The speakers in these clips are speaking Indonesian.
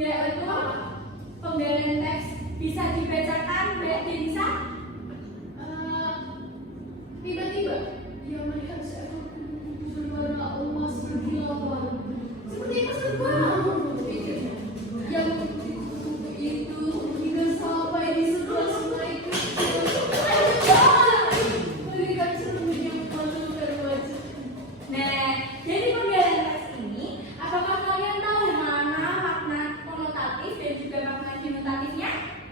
yaitu penggalan teks. Bisa dibacakan Mbak Denisa? Tiba-tiba dia melihat seekor suara emas berkilauan seperti emas terbang. Yang itu hingga sampai di sebelah sungai kecil. Berikan cermin yang menukar wajah. Nah, jadi penggalan teks ini, apakah kalian tahu mana makna konotatif dan juga makna denotatifnya?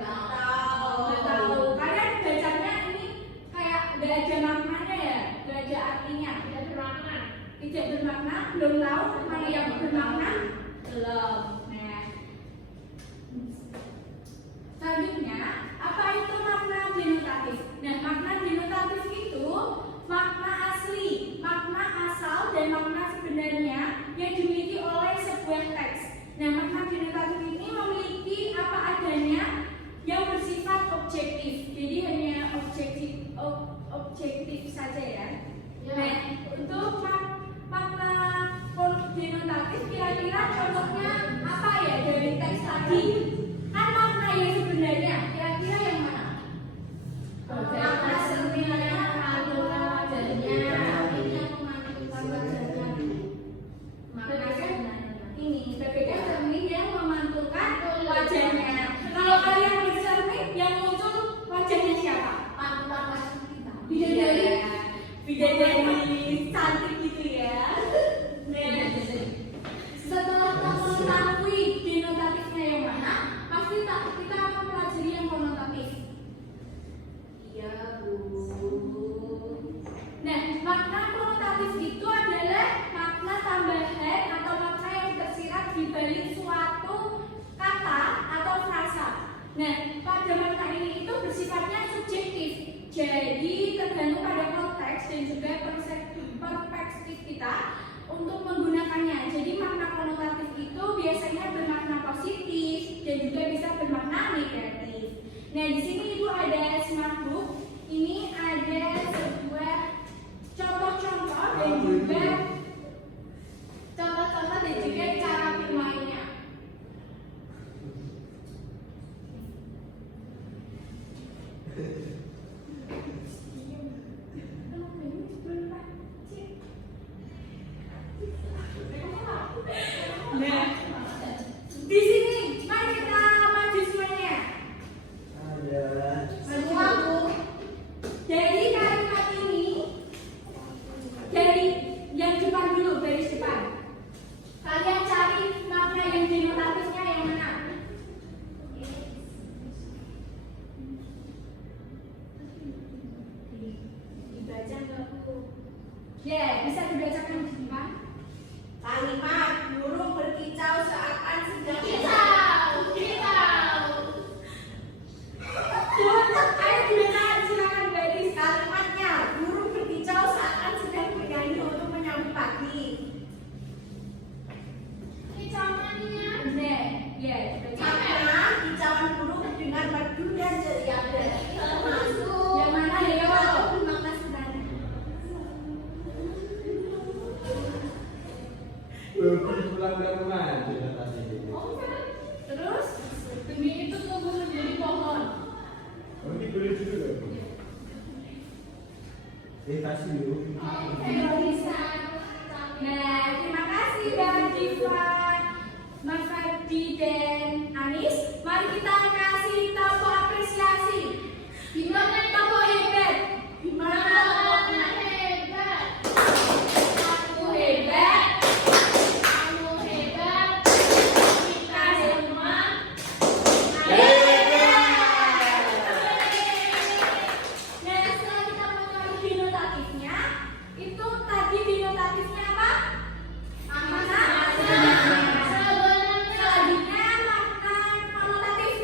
Nggak tahu. Kalian bacanya ini kayak nggak ada maknanya ya, nggak ada artinya, Tidak bermakna. tidak bermakna. Belum tahu mana yang bermakna? Belum. Nah, selanjutnya apa itu makna denotatif? Nah, makna denotatif itu makna asli, makna asal dan makna sebenarnya yang dimiliki oleh sebuah teks. Nah, makna denotatif ini memiliki apa adanya yang bersifat objektif. Jadi hanya objektif saja ya. Nah, untuk makna denotatif kira-kira contohnya apa ya dari teks tadi? Kan makna yang sebenarnya kira-kira yang mana? Makna sebenarnya memantulkan wajahnya, ini yang memantulkan wajahnya. Makna sebenarnya ini BPK cermin yang memantulkan wajahnya. Kalau kalian bercermin yang muncul wajahnya siapa? Pantulan wajah kita. Bidadari cantik gitu ya. Nah, setelah kamu mengetahui denotatifnya yang mana, pasti kita akan pelajari yang konotatif. Iya, Bu. Nah, makna konotatif itu adalah makna tambahan atau makna yang tersirat di balik suatu kata atau frasa. Nah, pada makna ini itu bersifatnya subjektif. Jadi tergantung pada konteks dan juga perspektif kita untuk menggunakannya. Jadi makna konotatif itu biasanya bermakna positif dan juga bisa bermakna negatif. Nah, di sini Ibu ada smart book. Ini ada sebuah contoh-contoh dan juga contoh-contoh dan juga cara bermainnya. Nah, di sini mari kita maju semuanya. Maju aku. Dari kalimat ini, dari yang depan dulu, garis depan. Kalian cari makna yang denotatifnya yang mana? Dibaca nggak Bu? Ya, bisa dibacakan di depan. Kalimat burung berkicau seakan sedang Ayo dibacakan, silakan gadis. Kalimatnya burung berkicau seakan sedang bernyanyi untuk menyambut pagi. Kicauannya. Nah, ya, dibacakan. Karena kicauan burung terdengar merdu dan ceria. Masuk. Yang mana ya? Makna sebenarnya. Pulang ke rumah tadi. Terus Demi itu tumbuh menjadi pohon. Oh, ini boleh juga. Kasih dulu. bisa. Nah, terima kasih Mbak Diva, Mas Ferdi dan Anis. Mari kita kasih tepuk apresiasi. Gimana tepuk hebat? Gimana tepuknya hebat? Aku hebat. Kamu hebat. Kita semua Nah, setelah kita mengetahui denotatifnya, itu tadi denotatifnya apa? Makna. Selanjutnya makna konotatif.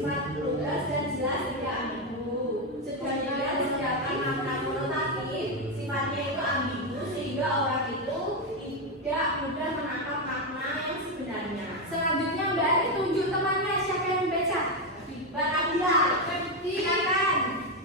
bersifat lugas dan jelas tidak ambigu. Sedangkan makna konotatif sifatnya itu ambigu sehingga orang itu tidak mudah menangkap makna yang sebenarnya. Selanjutnya Mbak tunjuk temannya siapa yang baca? Mbak Nabila. Silakan.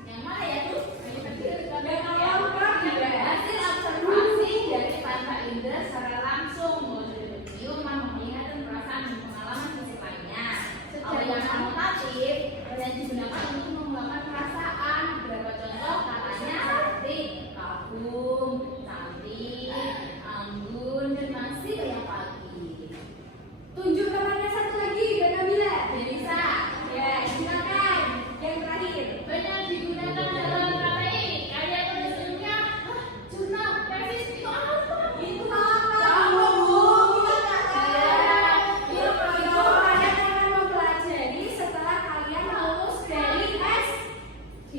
Yang mana ya tuh? Yang kelompok Hasil observasi dari panca indera secara langsung, mulai dari penciuman, melihat dan perasaan dan pengalaman fisik lainnya. Kalau yang konotatif yang digunakan untuk mengungkapkan perasaan. Beberapa contoh katanya seperti kagum, cantik, anggun, dan masih banyak lagi. tunjuk temannya satu lagi Mbak Nabila. Bisa Ya, silakan. Yang terakhir. banyak digunakan dalam KPI. Karya tulisnya jurnal, tesis itu apa? Itu apa? Bu. Kita nggak tahu. Itu kalian akan mempelajari setelah kalian lulus dari SD.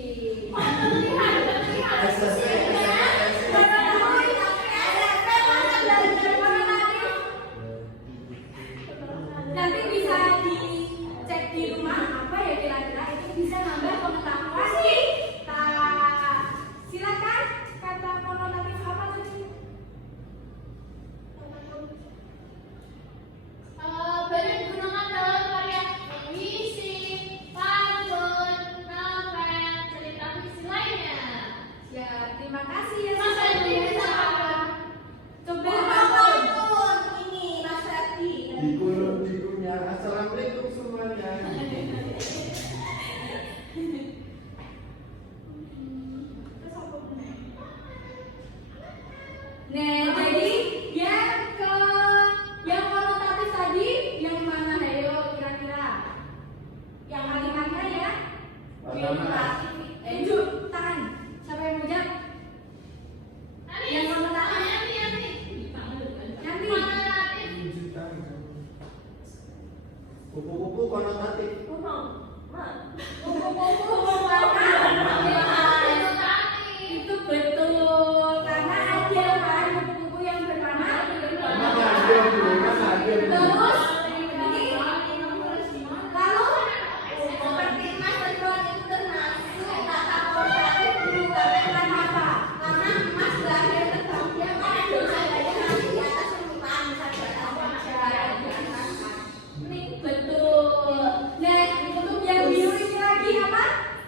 Nanti bisa dicek di rumah apa ya kira-kira itu bisa nambah pengetahuan kita. Silakan kata konotatif apa tadi? Banyak digunakan dalam karya puisi, pantun, novel, cerita fiksi lainnya. Ya, terima kasih ya. Mas Adi bisa apa? Coba ini Mas Adi. Dikunya. Assalamualaikum semuanya. Nah, jadi yang konotatif tadi yang mana ayo kira-kira? Yang kalimatnya ya? Konotatif. Tunjuk tangan. Siapa yang mau jawab? Yang konotatif. Nanti. Kupu-kupu konotatif. Kupu-kupu berwarna. Itu betul. Karena ada kan kupu-kupu yang berwarna. Mana ada Bu? Mana ada Bu? Terus ini lalu seperti emas dan gold itu termasuk kata konotatif bukan apa? Karena emas berada tetap dia kan dosa dari nanti di atas permukaan saja ini betul. Nah untuk yang biru ini lagi apa?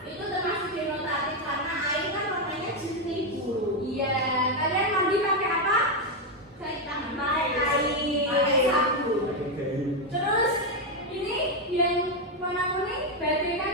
Itu termasuk denotatif karena air kan warnanya jernih Bu. Iya. Kalian mandi pakai apa? Pakai sabu. Oke. Terus ini yang warna kuning baterai kan